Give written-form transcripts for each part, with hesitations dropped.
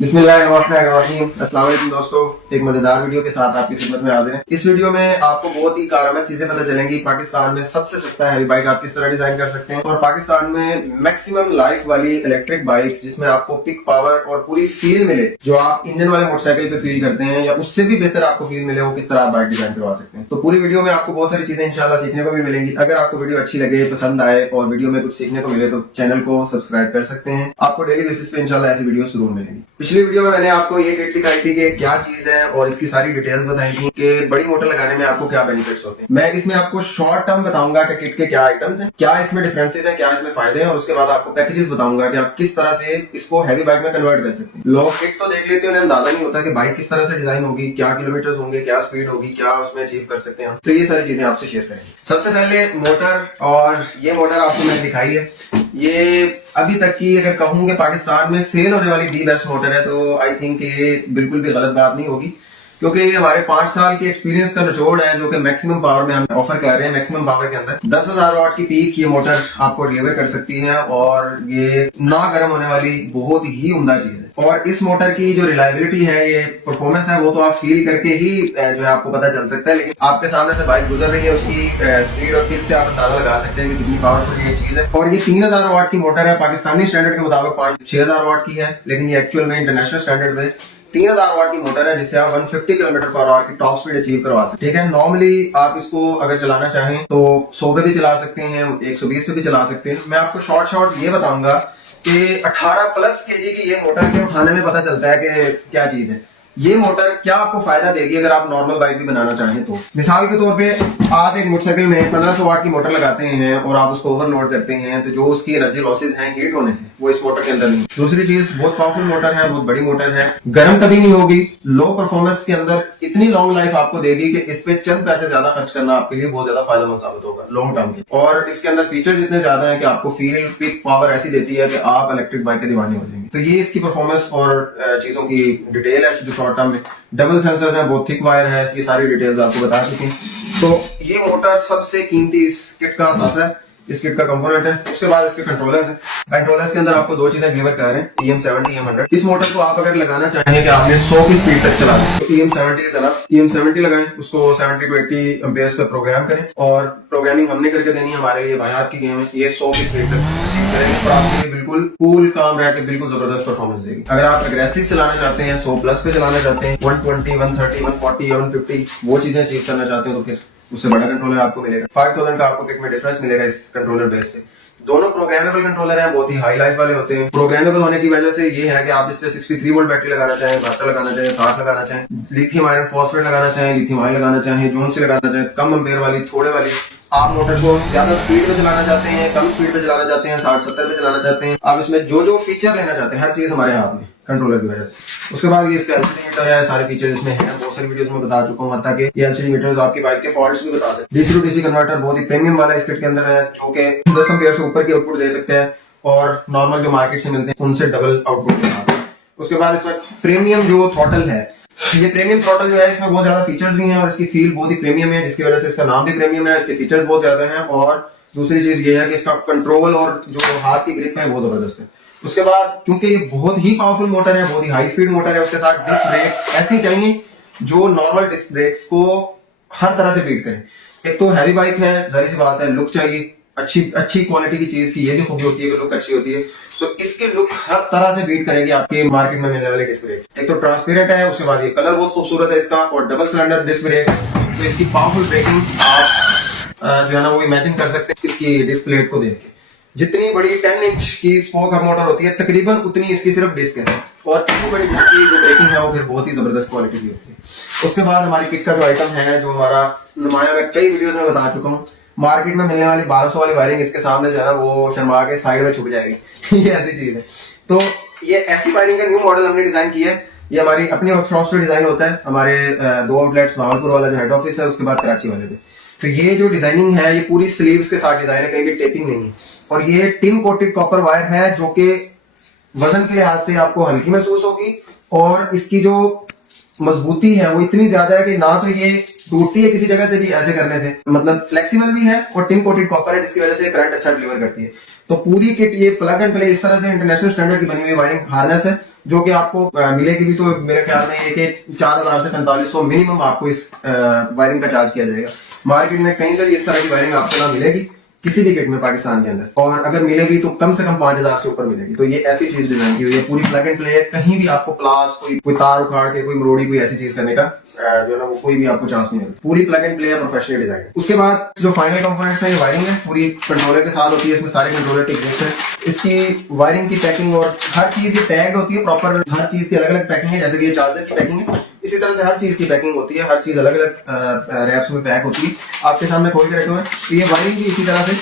बिस्मिल्लाहिर्रहमानिर्रहीम। अस्सलाम वालेकुम दोस्तों, एक मजेदार वीडियो के साथ आपकी खिदमत में हाजिर है। इस वीडियो में आपको बहुत ही कारगर चीजें पता चलेंगी। पाकिस्तान में सबसे सस्ता हैवी बाइक आप किस तरह डिजाइन कर सकते हैं और पाकिस्तान में मैक्सिमम लाइफ वाली इलेक्ट्रिक बाइक जिसमें आपको पिक पावर और पूरी फील मिले जो आप इंजन वाले मोटरसाइकिल पे फील करते हैं या उससे भी बेहतर आपको फील मिले, वो किस तरह आप बाइक डिजाइन करवा सकते हैं। तो पूरी वीडियो में आपको बहुत सारी चीजें इंशाल्लाह सीखने को भी मिलेंगी। अगर आपको वीडियो अच्छी लगे, पसंद आए और वीडियो में कुछ सीखने को मिले तो चैनल को सब्सक्राइब कर सकते हैं। आपको डेली बेसिस पे इंशाल्लाह ऐसी वीडियो जरूर मिलेंगी। पिछली वीडियो में मैंने आपको ये किट दिखाई थी कि क्या चीज है और इसकी सारी डिटेल्स बताई थी कि बड़ी मोटर लगाने में आपको क्या बेनिफिट्स होते हैं। मैं इसमें आपको शॉर्ट टर्म बताऊंगा कि किट के क्या आइटम्स हैं, क्या इसमें डिफरेंसेस हैं, क्या इसमें फायदे हैं और उसके बाद आपको पैकेजेस बताऊंगा कि आप किस तरह से इसको हैवी बाइक में कन्वर्ट कर सकते हैं। लोग किट तो देख लेते हैं, उन्हें अंदाजा नहीं होता कि बाइक किस तरह से डिजाइन होगी, क्या किलोमीटर होंगे, क्या स्पीड होगी, क्या उसमें अचीव कर सकते हैं। तो ये सारी चीजें आपसे शेयर करेंगे। सबसे पहले मोटर, और ये मोटर आपको मैंने दिखाई है। ये अभी तक की अगर कहूँ कि पाकिस्तान में सेल होने वाली दी बेस्ट मोटर है तो आई थिंक ये बिल्कुल भी गलत बात नहीं होगी, क्योंकि ये हमारे 5 साल के एक्सपीरियंस का निचोड़ है जो कि मैक्सिमम पावर में हम ऑफर कर रहे हैं। मैक्सिमम पावर के अंदर 10,000 वाट की पीक ये मोटर आपको डिलीवर कर सकती है और ये ना गर्म होने वाली बहुत ही उम्दा चीज है। और इस मोटर की जो रिलायबिलिटी है, ये परफॉर्मेंस है, वो तो आप फील करके ही जो है आपको पता चल सकता है। लेकिन आपके सामने से बाइक गुजर रही है, उसकी स्पीड और पिक से आप अंदाजा लगा सकते हैं कि कितनी पावरफुल ये चीज है। और ये 3,000 वाट की मोटर है। पाकिस्तानी स्टैंडर्ड के मुताबिक 5-6,000 वाट की है, लेकिन ये एक्चुअल में इंटरनेशनल स्टैंडर्ड में 3,000 वाट की मोटर है जिससे आप 150 किलोमीटर पर आवर की टॉप स्पीड अचीव करवा सकते हैं। ठीक है, नॉर्मली आप इसको अगर चलाना चाहें तो 100 पे भी चला सकते हैं, 120 पे भी चला सकते हैं। मैं आपको शॉर्ट ये बताऊंगा कि 18 प्लस केजी की ये मोटर के उठाने में पता चलता है कि क्या चीज है। ये मोटर क्या आपको फायदा देगी अगर आप नॉर्मल बाइक भी बनाना चाहें तो। मिसाल के तौर पे आप एक मोटरसाइकिल में 1500 वाट की मोटर लगाते हैं और आप उसको ओवरलोड करते हैं तो जो उसकी एनर्जी लॉसेज हैं हीट होने से, वो इस मोटर के अंदर नहीं। दूसरी चीज, बहुत पावरफुल मोटर है, बहुत बड़ी मोटर है, गर्म कभी नहीं होगी, लो परफॉर्मेंस के अंदर इतनी लॉन्ग लाइफ आपको देगी कि इस पे चंद पैसे ज्यादा खर्च करना आपके लिए बहुत ज्यादा फायदेमंद साबित होगा लॉन्ग टर्म के। और इसके अंदर फीचर्स इतने ज्यादा है कि आपको फील पिक पावर ऐसी देती है कि आप इलेक्ट्रिक बाइक के दीवाने हो जाएंगे। तो ये इसकी परफॉर्मेंस और चीजों की डिटेल है जो शॉर्ट टर्म में। डबल सेंसर है, बहुत थिक वायर है, इसकी सारी डिटेल्स आपको बता चुके हैं। तो ये मोटर सबसे कीमती इस किट का असास है, इस किट का कंपोनेंट है। उसके बाद इसके कंट्रोलर्स हैं। कंट्रोलर्स के अंदर आपको दो चीजें डिलीवर कर रहे हैं, EM70 EM100। इस मोटर को आप अगर लगाना चाहेंगे कि आपने 100 की स्पीड तक चला दें तो EM70 इज एनफ। EM70 लगाएं, उसको 70 to 80 एम्पेयर्स पे प्रोग्राम करें और प्रोग्रामिंग हमने करके देनी है, हमारे लिए बाहर की गेम है। ये 100 की स्पीड तक अचीव करेंगे और आपके लिए बिल्कुल कूल काम रह के बिल्कुल जबरदस्त परफॉर्मेंस देगी। अगर आप अग्रेसिव चलाना चाहते हैं, 100 प्लस पे चलाना चाहते हैं, 120 130 140 150 वो चीजें अचीव करना चाहते हैं तो फिर उससे बड़ा कंट्रोलर आपको मिलेगा। 5000 का आपको किट में डिफरेंस मिलेगा इस कंट्रोलर बेस पे। दोनों प्रोग्रामेबल कंट्रोलर हैं, बहुत ही हाई लाइफ वाले होते हैं। प्रोग्रामेबल होने की वजह से ये है कि आप इस पे 63 वोल्ट बैटरी लगाना चाहें, 72 लगाना चाहें, 60 लगाना चाहें, लिथियम आयरन फॉस्फेट लगाना चाहें, लिथियम आयन लगाना चाहें, जोन से लगाना चाहें, कम एम्पेयर वाली, थोड़े वाली। आप मोटर को ज्यादा स्पीड पे चलाना चाहते हैं, कम स्पीड पे चलाना चाहते हैं, 60-70 पे चलाना चाहते हैं, आप इसमें जो फीचर लेना चाहते हैं हर चीज हमारे हाथ में कंट्रोलर की वजह से। उसके बाद ये इसका एलसीडी मीटर है, सारे फीचर इसमें हैं, बहुत सारी वीडियोस में बता चुका हूँ। हत्ता कि ये एलसीडी मीटर्स आपकी बाइक के फॉल्ट्स भी बता सकते हैं। डीसी टू डीसी कन्वर्टर बहुत ही प्रीमियम वाला इस किट के अंदर है, जो कि 10 एम्पेयर से ऊपर की आउटपुट दे सकते हैं और नॉर्मल जो मार्केट से मिलते हैं उनसे डबल आउटपुट देता है। उसके बाद इसमें प्रीमियम जो थ्रॉटल है, ये प्रीमियम थ्रॉटल जो है इसमें बहुत ज्यादा फीचर्स भी हैं और इसकी फील बहुत ही प्रीमियम है, जिसकी वजह से इसका नाम भी प्रीमियम है। इसके फीचर्स बहुत ज्यादा हैं और दूसरी चीज ये है कि इसका कंट्रोल और जो हाथ की ग्रिप है वो जबरदस्त है। उसके बाद क्योंकि ये बहुत ही पावरफुल मोटर है, बहुत ही हाई स्पीड मोटर है, उसके साथ डिस्क ब्रेक्स ऐसी चाहिए जो नॉर्मल डिस्क ब्रेक्स को हर तरह से बीट करें। एक तो हैवी बाइक है, जाहिर सी बात है, लुक चाहिए, अच्छी क्वालिटी की चीज की ये भी खूबी होती है कि लुक अच्छी होती है। तो इसके लुक हर तरह से बीट करेंगे आपके मार्केट में मिलने वाले डिस्क ब्रेक। एक तो ट्रांसपेरेंट है, उसके बाद ये कलर बहुत खूबसूरत है इसका, और डबल सिलेंडर डिस्क ब्रेक है, तो इसकी पावरफुल ब्रेकिंग आप जो है ना वो इमेजिन कर सकते हैं इसकी डिस्क प्लेट को देख के। जितनी बड़ी 10 इंच की स्पोक हब मोटर होती है तकरीबन उतनी इसकी सिर्फ डिस्क है, और इतनी बड़ी डिस्क की जो ब्रेकिंग है वो फिर बहुत ही जबरदस्त क्वालिटी की होती है। उसके बाद हमारी किट का जो आइटम है, जो हमारा नुमाया मैं कई वीडियोस में बता चुका हूँ, मार्केट में मिलने वाली 1200 वाली वायरिंग इसके सामने जो है ना वो शर्मा के साइड में छुप जाएगी ये ऐसी चीज है। तो ये ऐसी वायरिंग का न्यू मॉडल हमने डिजाइन किया है। ये हमारी अपनी वर्कशॉप पे डिजाइन होता है, हमारे 2 आउटलेट्स भावलपुर वाला जो हेड ऑफिस है, उसके बाद कराची वाले पे। तो ये जो डिजाइनिंग है ये पूरी स्लीव्स के साथ डिजाइन है, कहीं भी टेपिंग नहीं है। और ये टिन कोटेड कॉपर वायर है जो कि वजन के लिहाज से आपको हल्की महसूस होगी, और इसकी जो मजबूती है वो इतनी ज्यादा है कि ना तो ये टूटती है किसी जगह से भी ऐसे करने से, मतलब फ्लेक्सिबल भी है, और टिन कोटेड कॉपर है जिसकी वजह से करंट अच्छा डिलीवर करती है। तो पूरी किट ये प्लग एंड प्ले इस तरह से इंटरनेशनल स्टैंडर्ड की बनी हुई वायरिंग हार्नेस है, जो कि आपको मिलेगी भी तो मेरे ख्याल में ये कि 4000 से 4500 मिनिमम आपको इस वायरिंग का चार्ज किया जाएगा। मार्केट में कहीं से भी इस तरह की वायरिंग आपको ना मिलेगी किसी भी किट में पाकिस्तान के अंदर, और अगर मिलेगी तो कम से कम 5000 से ऊपर मिलेगी। तो ये ऐसी चीज डिजाइन की हुई है, पूरी प्लग एंड प्ले है, कहीं भी आपको प्लास कोई तार उखाड़ के कोई मरोड़ी कोई ऐसी चीज करने का जो है ना वो कोई भी आपको चांस नहीं मिलेगा। पूरी प्लग एंड प्ले है, प्रोफेशनल डिजाइन। उसके बाद जो फाइनल कंपोनेंट्स है ये वायरिंग है, पूरी कंट्रोलर के साथ होती है, इसमें सारे कंट्रोलर के ग्रुप है। इसकी वायरिंग की पैकिंग और हर चीज ये पैक्ड होती है प्रॉपर, हर चीज की अलग अलग पैकिंग है। जैसे कि ये चार्जर की पैकिंग है, इसी तरह से हर चीज की पैकिंग होती है, हर चीज अलग अलग रैप्स में पैक होती है। आपके सामने खोल के रखे हुए तो ये वायरिंग भी इसी तरह से,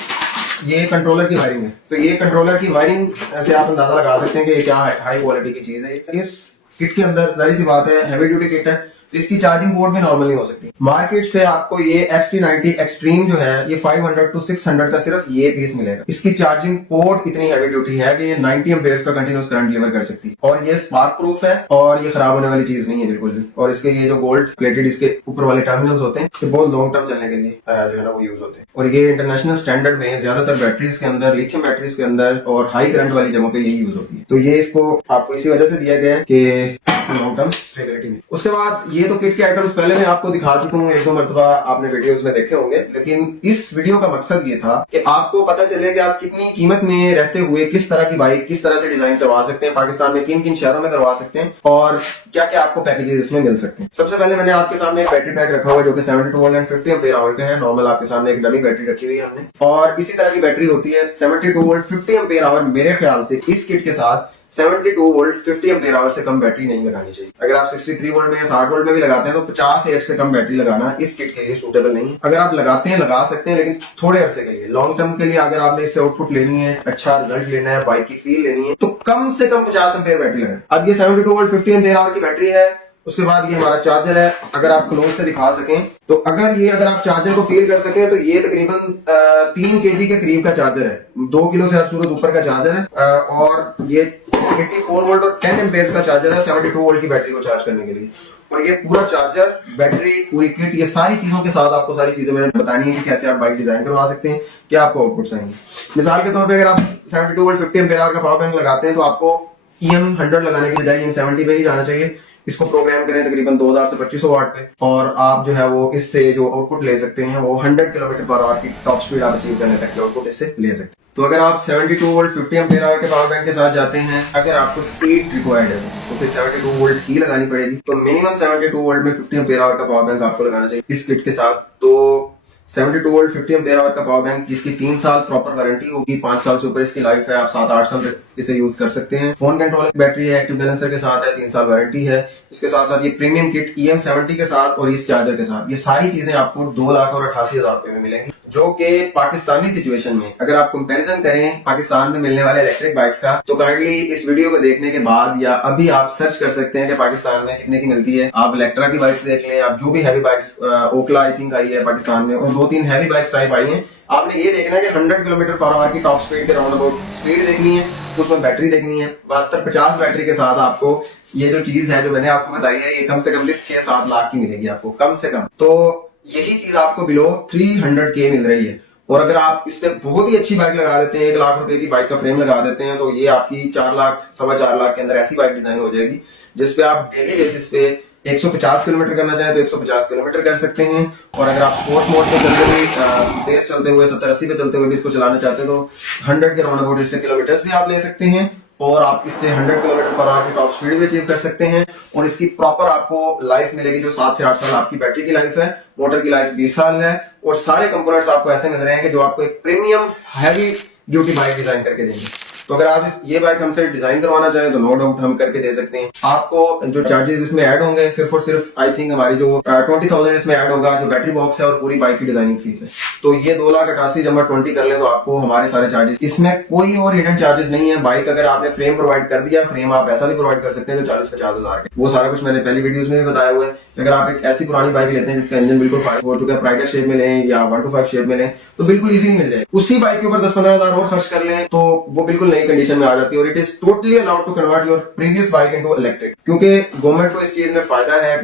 ये कंट्रोलर की वायरिंग है। तो ये कंट्रोलर की वायरिंग से आप अंदाजा लगा सकते हैं कि ये क्या हाई क्वालिटी की चीज है। इस किट के अंदर जाहिर सी बात है हैवी ड्यूटी किट है, तो इसकी चार्जिंग पोर्ट भी नॉर्मल नहीं हो सकती। मार्केट से आपको ये XT90 एक्सट्रीम जो है ये 500 to 600 का सिर्फ ये पीस मिलेगा। इसकी चार्जिंग पोर्ट इतनी हैवी ड्यूटी है कि ये 90 एम्पेयर्स का कंटिन्यूस करंट डिलीवर कर सकती है, और ये स्पार्क प्रूफ है और ये खराब होने वाली चीज नहीं है बिल्कुल भी। और इसके ये जो गोल्ड प्लेटेड इसके ऊपर वाले टर्मिनल्स होते हैं ये बहुत लॉन्ग टर्म चलने के लिए जो है ना वो यूज होते हैं। और ये इंटरनेशनल स्टैंडर्ड में ज्यादातर बैटरीज के अंदर, लिथियम बैटरीज के अंदर और हाई करंट वाली जगहों पे ये यूज होती है। तो ये इसको आपको इसी वजह से दिया गया है कि लॉन्ग टर्म स्टेबिलिटी में। उसके बाद ये तो किट के आइटम्स पहले मैं आपको दिखा चुका हूँ, एक दो मरतबा आपने वीडियोस में देखे होंगे, लेकिन इस वीडियो का मकसद ये था कि आपको पता चले कि आप कितनी कीमत में रहते हुए किस तरह की बाइक किस तरह से डिजाइन करवा सकते हैं, पाकिस्तान में किन किन शहरों में करवा सकते हैं और क्या क्या आपको पैकेजेस इसमें मिल सकते हैं। सबसे पहले मैंने आपके सामने एक बैटरी पैक रखा हुआ है जो कि 72 वोल्ट एंड 50 एम्पीयर आवर का है। नॉर्मल आपके सामने एक डमी बैटरी रखी हुई है हमने, और इसी तरह की बैटरी होती है 72 वोल्ट 50 एम्पीयर आवर। मेरे ख्याल से इस किट के साथ 72 वोल्ट 50 एम्पीयर आवर से कम बैटरी नहीं लगानी चाहिए। अगर आप 63 वोल्ट में या 60 वोल्ट में भी लगाते हैं तो 50 एट से कम बैटरी लगाना इस किट के लिए सूटेबल नहीं है। अगर आप लगाते हैं लगा सकते हैं, लेकिन थोड़े अरसे के लिए, लॉन्ग टर्म के लिए अगर आपने इससे आउटपुट लेनी है, अच्छा रिजल्ट लेना है, बाइक की फील लेनी है, तो कम से कम 50 एम्पीयर बैटरी लगाएं। अब ये 72 वोल्ट 50 एम्पीयर आवर की बैटरी है। उसके बाद ये हमारा चार्जर है, अगर आप क्लोज से दिखा सकें तो अगर आप चार्जर को फील कर सकें तो ये तकरीबन 3 kg के करीब का चार्जर है, 2 किलो से हर सूरत ऊपर का चार्जर है, और ये 84 वोल्ट और 10 एम्पेयर का चार्जर है 72 वोल्ट की बैटरी को चार्ज करने के लिए। और ये पूरा चार्जर, बैटरी, पूरी किट, ये सारी चीजों के साथ आपको सारी चीजें मैंने बतानी है कि कैसे आप बाइक डिजाइन करवा सकते हैं, क्या आपको आउटपुट्स आएंगे। मिसाल के तौर पे अगर आप 72 वोल्ट 50 एम्पेयर आवर का पावर बैंक लगाते हैं तो आपको EM100 लगाने की बजाय EM70 पे ही जाना चाहिए। इसको प्रोग्राम करें तकरीबन 2000 से 2500 वाट पे, और आप जो है वो इससे जो आउटपुट ले सकते हैं वो 100 किलोमीटर पर आवर की टॉप स्पीड आप अचीव करने तक की आउटपुट इससे ले सकते हैं। तो अगर आप 72 वोल्ट 50 एम्पीयर आवर के पावर बैंक के साथ जाते हैं, अगर आपको स्पीड रिक्वायर्ड है तो फिर 72 वोल्ट ही लगानी पड़ेगी। तो मिनिमम 72 वोल्ट में 50 एम्पीयर आवर का पावर बैंक आपको लगाना चाहिए इस किट के साथ। तो 72 वोल्ट 50 एम्पीयर आवर का पावर बैंक जिसकी 3 साल प्रॉपर वारंटी होगी, 5 साल से ऊपर इसकी लाइफ है, आप 7-8 साल इसे यूज कर सकते हैं। फोन कंट्रोलर बैटरी है, एक्टिव बैलेंसर के साथ है, 3 साल वारंटी है। इसके साथ साथ ये प्रीमियम किट EM70 के साथ और इस चार्जर के साथ, ये सारी चीजें आपको 2,88,000 रुपए में मिलेंगी, जो कि पाकिस्तानी सिचुएशन में अगर आप कंपैरिजन करें पाकिस्तान में मिलने वाले इलेक्ट्रिक बाइक्स का, तो काइंडली इस वीडियो को देखने के बाद या अभी आप सर्च कर सकते हैं कि पाकिस्तान में कितने की मिलती है। आप इलेक्ट्रा की बाइक्स देख लें, आप जो भी heavy bikes, Okhla I think I है पाकिस्तान में, और 2-3 हैवी बाइक्स टाइप आई है। आपने ये देखना है कि 100 किलोमीटर पर आवर की टॉप स्पीड के राउंड अबाउट स्पीड देखनी है, उसमें बैटरी देखनी है 72-50 बैटरी के साथ। आपको ये जो चीज है जो मैंने आपको बताई है ये कम से कम 6-7 लाख की मिलेगी आपको कम से कम। तो यही चीज आपको बिलो 300K मिल रही है। और अगर आप इस पे बहुत ही अच्छी बाइक लगा देते हैं, 1 लाख रुपए की बाइक का फ्रेम लगा देते हैं, तो ये आपकी 4 लाख 4.25 लाख के अंदर ऐसी बाइक डिजाइन हो जाएगी जिसपे आप डेली बेसिस पे 150 किलोमीटर करना चाहें तो 150 किलोमीटर कर सकते हैं। और अगर आप स्पोर्ट्स मोड पे चलते हुए, तेज चलते हुए 70-80 पे चलते हुए भी इसको चलाना चाहते हैं तो 100 के राउंड अबाउट इससे किलोमीटर्स भी आप ले सकते हैं, और आप इससे 100 किलोमीटर पर आवर की टॉप स्पीड भी अचीव कर सकते हैं। और इसकी प्रॉपर आपको लाइफ मिलेगी जो 7 से 8 साल आपकी बैटरी की लाइफ है, मोटर की लाइफ 20 साल है, और सारे कंपोनेंट्स आपको ऐसे मिल रहे हैं कि जो आपको एक premium heavy duty bike design करके देंगे। तो अगर आप ये बाइक हमसे डिजाइन करवाना चाहें तो नो डाउट हम करके दे सकते हैं। आपको जो चार्जेस इसमें ऐड होंगे सिर्फ और सिर्फ आई थिंक हमारी जो 20,000 इसमें ऐड होगा, जो बैटरी बॉक्स है और पूरी बाइक की डिजाइनिंग फीस है। तो ये 2,88,000 जमा 20 कर ले तो आपको हमारे सारे चार्जेस, इसमें कोई और हिडन चार्जेस नहीं है। बाइक अगर आपने फ्रेम प्रोवाइड कर दिया, फ्रेम आप ऐसा भी प्रोवाइड कर सकते हैं तो 40-50 हजार के, वो सारा कुछ मैंने पहली वीडियोस में भी बताया हुआ है। अगर आप एक ऐसी पुरानी बाइक लेते हैं जिसका इंजन बिल्कुल फायर हो चुका है, प्राइडर शेप में लें या 125 शेप में लें तो बिल्कुल इजीली मिल जाए। उसी बाइक के ऊपर 10-15 हजार और खर्च कर लें तो वो बिल्कुल नहीं नई कंडीशन में आ जाती है और it is totally allowed to convert your previous bike into electric, क्योंकि गवर्नमेंट को इस चीज में फायदा है,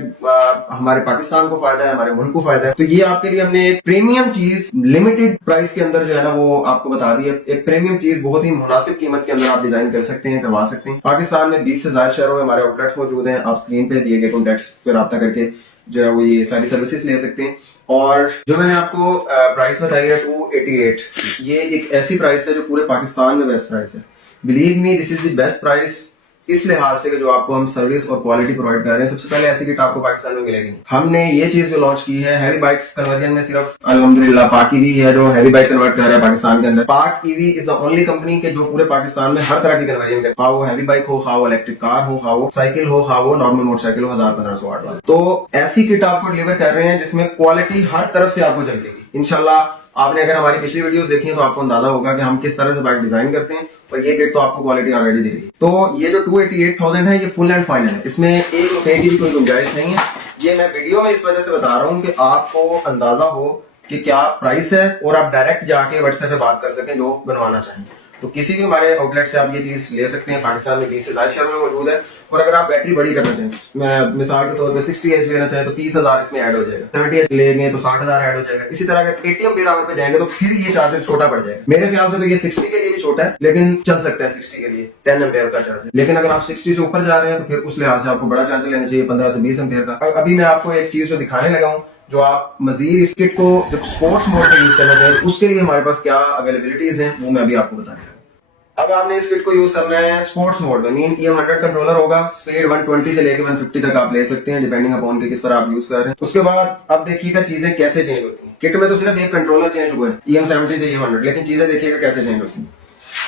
हमारे पाकिस्तान को फायदा है, हमारे मुल्क को फायदा है। तो ये आपके लिए हमने एक प्रीमियम चीज लिमिटेड प्राइस के अंदर जो है ना वो आपको बता दी है। एक प्रीमियम चीज बहुत ही मुनासिब कीमत के अंदर आप डिजाइन कर सकते हैं, करवा सकते हैं। पाकिस्तान में 20 से ज्यादा शहरों में हमारे आउटलेट्स मौजूद हैं। आप स्क्रीन पे दिए गए कॉन्टैक्ट्स पे रब्ता करके जो है वो ये सारी सर्विसेज ले सकते हैं। और जो मैंने आपको प्राइस बताई है 288, ये एक ऐसी प्राइस है जो पूरे पाकिस्तान में बेस्ट प्राइस है। Believe me, this is the best price इस लिहाज से कि जो आपको हम सर्विस और क्वालिटी प्रोवाइड कर रहे हैं। सबसे पहले ऐसी किट आपको पाकिस्तान में मिलेगी नहीं। हमने ये चीज जो लॉन्च की है हैवी बाइक्स कन्वर्जन में, सिर्फ अल्हम्दुलिल्लाह पाक ईवी है जो हैवी बाइक कन्वर्ट कर रहा है पाकिस्तान के अंदर। पाक EV is the only company के जो पूरे पाकिस्तान में हर तरह की कन्वर्जन करती है, वो हैवी बाइक हो, वो इलेक्ट्रिक कार हो, वो साइकिल हो, वो नॉर्मल मोटरसाइकिल हो 1000-1500 वाट वाला। तो ऐसी किट आपको डिलीवर कर रहे हैं जिसमें क्वालिटी हर तरफ से आपको चलेगी इंशाल्लाह। आपने अगर हमारी पिछली वीडियोस देखी है तो आपको अंदाजा होगा कि हम किस तरह से बाइक डिजाइन करते हैं, और ये किट तो आपको क्वालिटी ऑलरेडी दे रही है। तो ये जो 288,000 है ये फुल एंड फाइनल है, इसमें एक रुपए की भी कोई गुंजाइश नहीं है। ये मैं वीडियो में इस वजह से बता रहा हूँ कि आपको अंदाजा हो कि क्या प्राइस है और आप डायरेक्ट जाके व्हाट्सएप पे बात कर सकें जो बनवाना चाहें। तो किसी भी हमारे आउटलेट से आप ये चीज ले सकते हैं। पाकिस्तान में 20 से ज्यादा शहरों में मौजूद है। और अगर आप बैटरी बड़ी करना चाहें, मैं मिसाल के तौर पे 60 एच लेना चाहें तो 30,000 इसमें ऐड हो जाएगा। 70 एच लेंगे तो 60,000 ऐड हो जाएगा। इसी तरह अगर 80 एम्पीयर आवर पे जाएंगे तो फिर ये चार्जर छोटा पड़ जाएगा। मेरे ख्याल से तो ये 60 के लिए भी छोटा है, लेकिन चल सकता है 60 के लिए 10 एम्पीयर का चार्जर। लेकिन अगर आप 60 से ऊपर जा रहे हैं तो फिर उस लिहाज से आपको बड़ा चार्जर लेना चाहिए 15 से 20 एम्पीयर का। अभी मैं आपको एक चीज जो दिखाने लगा हूँ, जो आप मजीद इस किट को जब स्पोर्ट्स मोड में यूज करना चाहें उसके लिए हमारे पास क्या अवेलेबिलिटीज हैं वो मैं अभी आपको बताने लगा। अब आपने इस किट को यूज करना है स्पोर्ट्स मोड में। मीन EM100 कंट्रोलर होगा, स्पीड 120 से लेके 150 तक आप ले सकते हैं डिपेंडिंग अपॉन के किस तरह आप यूज कर रहे हैं। उसके बाद अब देखिएगा चीजें कैसे चेंज होती हैं। किट में तो सिर्फ एक कंट्रोलर चेंज हुआ है EM70 से EM100, लेकिन चीजें देखिएगा कैसे चेंज होती हैं।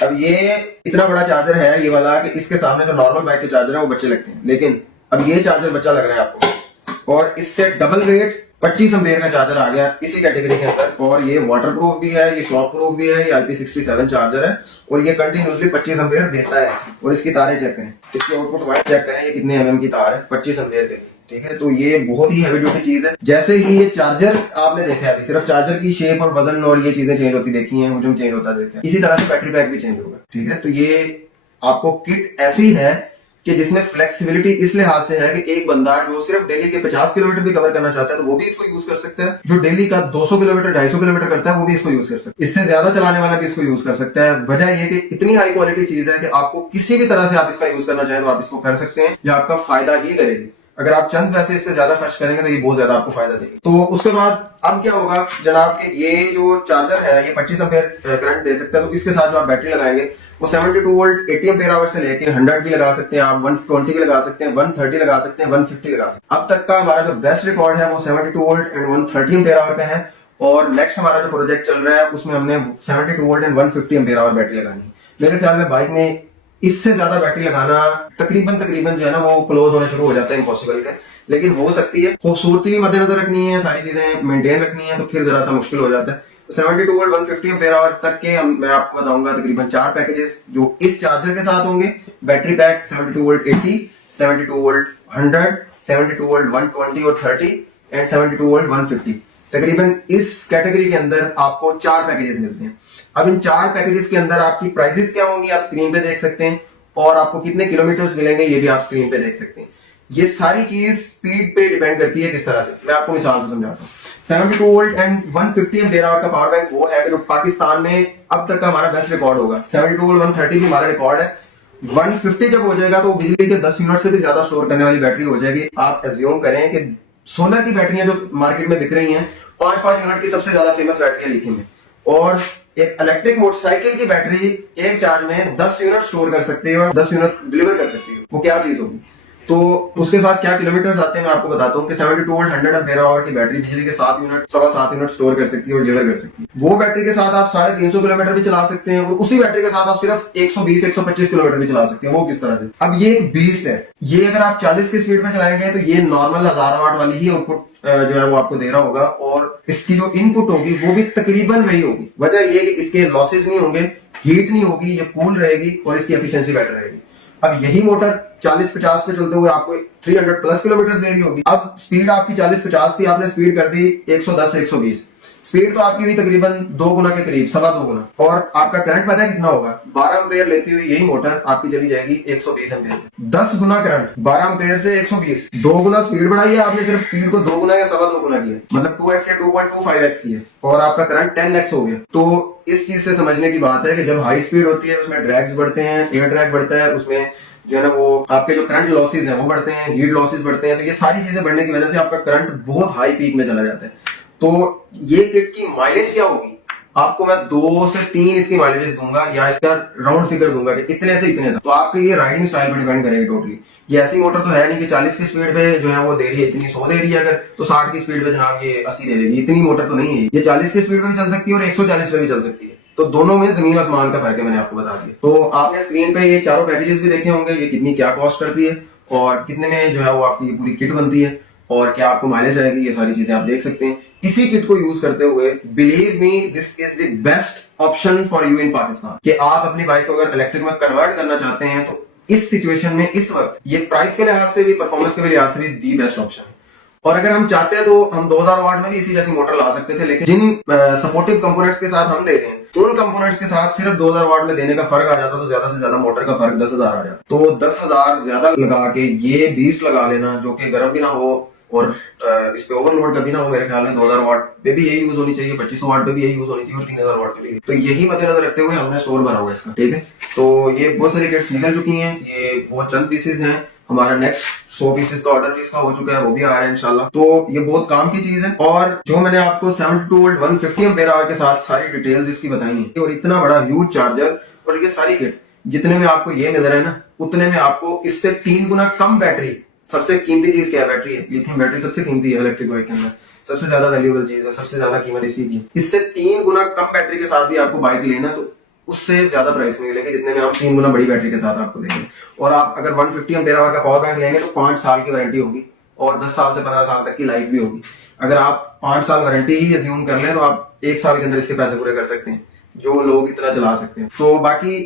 अब ये इतना बड़ा चार्जर है ये वाला कि इसके सामने जो नॉर्मल बाइक के चार्जर है वो बच्चे लगते हैं, लेकिन अब ये चार्जर बच्चा लग रहा है आपको। और इससे डबल वेट 25 एम्पीयर का चार्जर आ गया इसी कैटेगरी के अंदर। और ये वाटर प्रूफ भी है, ये शॉक प्रूफ भी है, ये IP67 चार्जर है और ये कंटिन्यूसली 25 एम्पीयर देता है। और इसकी तारें चेक करें, इसकी आउटपुट वायर चेक करें, ये कितने mm की तार है 25 एम्पीयर के लिए। ठीक है, तो ये बहुत ही हैवी ड्यूटी चीज है। जैसे ही ये चार्जर आपने देखा है, सिर्फ चार्जर की शेप और वजन और ये चीजें चेंज होती देखी है, हुजूम चेंज होता देखा है, इसी तरह से बैटरी पैक भी चेंज होगा। ठीक है, तो ये आपको किट ऐसी है कि जिसमें फ्लेक्सिबिलिटी इस लिहाज से है कि एक बंदा जो सिर्फ डेली के 50 किलोमीटर भी कवर करना चाहता है तो वो भी इसको यूज कर सकता है। जो डेली का 200 किलोमीटर 250 किलोमीटर करता है वो भी इसको यूज कर सकता है। इससे ज्यादा चलाने वाला भी इसको यूज कर सकता है। वजह यह कि इतनी हाई क्वालिटी चीज है कि आपको किसी भी तरह से आप इसका यूज करना चाहें तो आप इसको कर सकते हैं, या आपका फायदा ही करेगी। अगर आप चंद पैसे इससे ज्यादा खर्च करेंगे तो ये बहुत ज्यादा आपको फायदा देगी। तो उसके बाद अब क्या होगा जनाब के ये जो चार्जर है ये 25 एम्पीयर करंट दे सकता है। तो इसके साथ जो आप बैटरी लगाएंगे वो 72 वोल्ट 80 एम्पीयर आवर से लेके 100 भी लगा सकते हैं आप, 120 भी लगा सकते हैं, 130 लगा सकते हैं, 150 लगा सकते हैं। अब तक का हमारा जो बेस्ट रिकॉर्ड है वो 72 वोल्ट एंड 130 एम्पीयर आवर का है। और नेक्स्ट हमारा जो प्रोजेक्ट चल रहा है उसमें हमने 72 volt and 150 ampere our battery लगानी है। मेरे ख्याल में बाइक में इससे ज्यादा बैटरी लगाना तकरीबन जो है ना वो क्लोज होने शुरू हो जाता है इम्पॉसिबल के, लेकिन हो सकती है। खूबसूरती भी मद्देनजर रखनी है, सारी चीजें मेंटेन रखनी है, तो फिर जरा सा मुश्किल हो जाता है। 72 वोल्ट 150 एम्पीयर आवर तक के मैं आपको बताऊंगा तकरीबन 4 पैकेजेस जो इस चार्जर के साथ होंगे। Battery pack 72 volt 80, 72 volt 100, 72 volt 120 और 30 एंड 72 वोल्ट 150। तकरीबन इस कैटेगरी के अंदर आपको 4 पैकेजेस मिलते हैं। अब इन 4 पैकेजेस के अंदर आपकी प्राइसेस क्या होंगी आप स्क्रीन पे देख सकते हैं, और आपको कितने किलोमीटर्स मिलेंगे ये भी आप स्क्रीन पे देख सकते हैं। ये सारी चीज स्पीड पे डिपेंड करती है किस तरह से। मैं आपको मिसाल से समझाता हूँ। 72 वोल्ट एंड 150 एम्पीयर आवर का पावर बैंक वो है कि जो पाकिस्तान में अब तक का हमारा बेस्ट रिकॉर्ड होगा। 72 वोल्ट 130 भी हमारा रिकॉर्ड है। 150 जब हो जाएगा तो बिजली के 10 यूनिट से भी ज्यादा स्टोर करने वाली बैटरी हो जाएगी। आप एज्यूम करें कि सोलर की बैटरियां जो मार्केट में बिक रही हैं 5-5 यूनिट की सबसे ज्यादा फेमस बैटरियां लिथियम में, और एक इलेक्ट्रिक मोटरसाइकिल की बैटरी एक चार्ज में 10 यूनिट स्टोर कर सकती है और 10 यूनिट डिलीवर कर सकती है। वो क्या चीज होगी, तो उसके साथ क्या किलोमीटर्स आते हैं मैं आपको बताता हूँ कि 72 वोल्ट 100 एम्पीयर आवर की बैटरी बिजली के 7 यूनिट 7.5 यूनिट स्टोर कर सकती है और डिलीवर कर सकती है। वो बैटरी के साथ आप 350 किलोमीटर भी चला सकते हैं, और उसी बैटरी के साथ आप सिर्फ 120-125 किलोमीटर भी चला सकते हैं। वो किस तरह से, अब ये एक बीस्ट है। ये अगर आप 40 की स्पीड में चलाएंगे तो ये नॉर्मल 1000 वाट वाली ही आउटपुट जो है वो आपको दे रहा होगा, और इसकी जो इनपुट होगी वो भी तकरीबन वही होगी। वजह ये कि इसके लॉसेस नहीं होंगे, हीट नहीं होगी, ये कूल रहेगी और इसकी एफिशिएंसी बेटर रहेगी। अब यही मोटर 40-50 पे चलते हुए आपको 300 प्लस किलोमीटर दे रही होगी। अब स्पीड आपकी 40-50 थी, आपने स्पीड कर दी 110-120, स्पीड तो आपकी हुई तकरीबन 2 गुना के करीब, 2.25 गुना। और आपका करंट पता है कितना होगा? 12 एम्पेयर लेती हुई यही मोटर आपकी चली जाएगी 120 एम्पेयर। 10 गुना करंट 12 एम्पेयर से 120, 2 गुना स्पीड बढ़ाई है आपने, सिर्फ स्पीड को 2 गुना या 2.25 गुना किया, मतलब 2x या 2.25x की है, और आपका करंट 10x हो गया। तो इस चीज से समझने की बात है कि जब हाई स्पीड होती है उसमें ड्रैग्स बढ़ते हैं, एयर ड्रैग बढ़ता है, उसमें जो है ना वो आपके जो करंट लॉसेज हैं वो बढ़ते हैं, हीट लॉसेज बढ़ते हैं। तो ये सारी चीजें बढ़ने की वजह से आपका करंट बहुत हाई पीक में चला जाता है। तो ये किट की माइलेज क्या होगी? आपको मैं 2 से 3 इसकी माइलेज दूंगा, या इसका राउंड फिगर दूंगा कि इतने से इतने तक। तो आपके ये राइडिंग स्टाइल पर डिपेंड करेगी टोटली। ये ऐसी मोटर तो है नहीं कि 40 की स्पीड पे जो है वो दे रही है इतनी, 100 दे रही है अगर, तो 60 की स्पीड पे जनाब ये 80 दे देगी। इतनी मोटर तो नहीं है। ये 40 की स्पीड पे भी चल सकती है और 140 पे भी चल सकती है। तो दोनों में जमीन आसमान का फर्क है, मैंने आपको बता दिया। तो आपने स्क्रीन पे ये चारों पैकेजेस भी देखे होंगे, ये कितनी क्या कॉस्ट करती है और कितने में जो है वो आपकी पूरी किट बनती है और क्या आपको माइलेज आएगी, ये सारी चीजें आप देख सकते हैं। इसी किट को यूज करते हुए believe me this is the best option for you in Pakistan, कि आप अपनी बाइक को अगर इलेक्ट्रिक में कन्वर्ट करना चाहते हैं तो इस सिचुएशन में इस वक्त ये प्राइस के लिहाज से भी, परफॉर्मेंस के लिहाज से भी दी बेस्ट ऑप्शन है। और अगर हम चाहते हैं तो हम 2000 वाट में भी इसी जैसी मोटर ला सकते थे, लेकिन जिन सपोर्टिव कंपोनेंट्स के साथ हम दे रहे हैं तो उन कंपोनेंट्स के साथ सिर्फ 2000 वाट में देने का फर्क आ जाता, तो ज्यादा से ज्यादा मोटर का फर्क 10,000 आ जाता। तो 10,000 ज्यादा लगा के ये 20 लगा लेना, जो कि गर्म भी ना हो और इस पे ओवरलोड कभी ना हो। मेरे ख्याल में 2000 वाट पे भी यही यूज होनी चाहिए, 2500 वाट पे भी यही यूज होनी चाहिए और 3000 वाट पे भी। तो यही मद्देनजर रखते हुए हमने स्टोर भरा हुआ है इसका, ठीक है। तो ये बहुत सारी किट्स निकल चुकी हैं, ये बहुत चंद पीसेस हैं। हमारा नेक्स्ट 100 पीसेस का ऑर्डर भी इसका हो चुका है, वो भी आ रहा है इंशाल्लाह। तो ये बहुत काम की चीज है। और जो मैंने आपको 72 वोल्ट 150 एम्पेयर आवर के साथ सारी डिटेल्स इसकी बताई है, और इतना बड़ा ह्यूज चार्जर और ये सारी किट, जितने में आपको ये नजर है ना, उतने में आपको इससे 3 गुना कम बैटरी। सबसे कीमती चीज क्या है? बैटरी है। लिथियम बैटरी सबसे कीमती है इलेक्ट्रिक बाइक के अंदर, सबसे ज्यादा वैल्यूएबल चीज है, सबसे ज्यादा कीमत इसी की। इससे 3 गुना कम बैटरी के साथ भी आपको बाइक लेना, तो उससे ज्यादा प्राइस में मिलेगी जितने में हम 3 गुना बड़ी बैटरी के साथ आपको देंगे। और आप अगर 150 एम्पेयर आवर का पावर बैंक लेंगे तो 5 साल की वारंटी होगी और 10 साल से 15 साल तक की लाइफ भी होगी। अगर आप 5 साल वारंटी ही अज्यूम कर लें तो आप 1 साल के अंदर इसके पैसे पूरे कर सकते हैं, जो लोग इतना चला सकते हैं। तो बाकी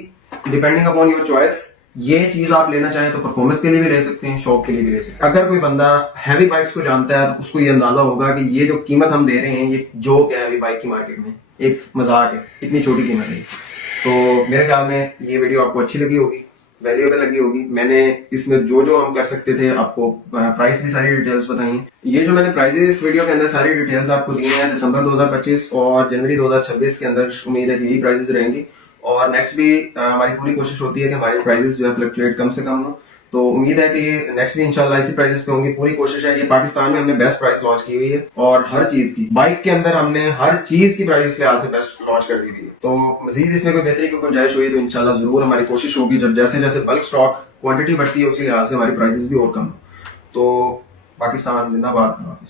डिपेंडिंग अपॉन योर चॉइस, ये चीज आप लेना चाहें तो परफॉर्मेंस के लिए भी ले सकते हैं, शौक के लिए भी ले सकते हैं। अगर कोई बंदा हैवी बाइक्स को जानता है तो उसको ये अंदाजा होगा कि ये जो कीमत हम दे रहे हैं ये जोक है हैवी बाइक की मार्केट में, एक मजाक है, इतनी छोटी कीमत है। तो मेरे ख्याल में ये वीडियो आपको अच्छी लगी होगी, वैल्यूएबल लगी होगी। मैंने इसमें जो जो हम कर सकते थे आपको प्राइस भी सारी डिटेल्स बताई हैं। ये जो मैंने प्राइजेस इस वीडियो के अंदर सारी डिटेल्स आपको दी हैं, दिसंबर 2025 और जनवरी 2026 के अंदर उम्मीद है कि यही प्राइजेस रहेंगी। और नेक्स्ट भी हमारी पूरी कोशिश होती है कि हमारे प्राइजेस जो है फ्लक्चुएट कम से कम हो। तो उम्मीद है कि नेक्स्ट भी इंशाल्लाह इसी प्राइसेस पे होंगी। पूरी कोशिश है, ये पाकिस्तान में हमने बेस्ट प्राइस लॉन्च की हुई है और हर चीज की, बाइक के अंदर हमने हर चीज की प्राइस के लिहाज से बेस्ट लॉन्च कर दी हुई है। तो मजीद इसमें कोई बेहतरी की गुंजाइश हुई तो इंशाल्लाह जरूर हमारी कोशिश होगी, जब जैसे जैसे बल्क स्टॉक क्वांटिटी बढ़ती है उसी लिहाज से हमारी प्राइसेस भी और कम। तो पाकिस्तान जिंदाबाद।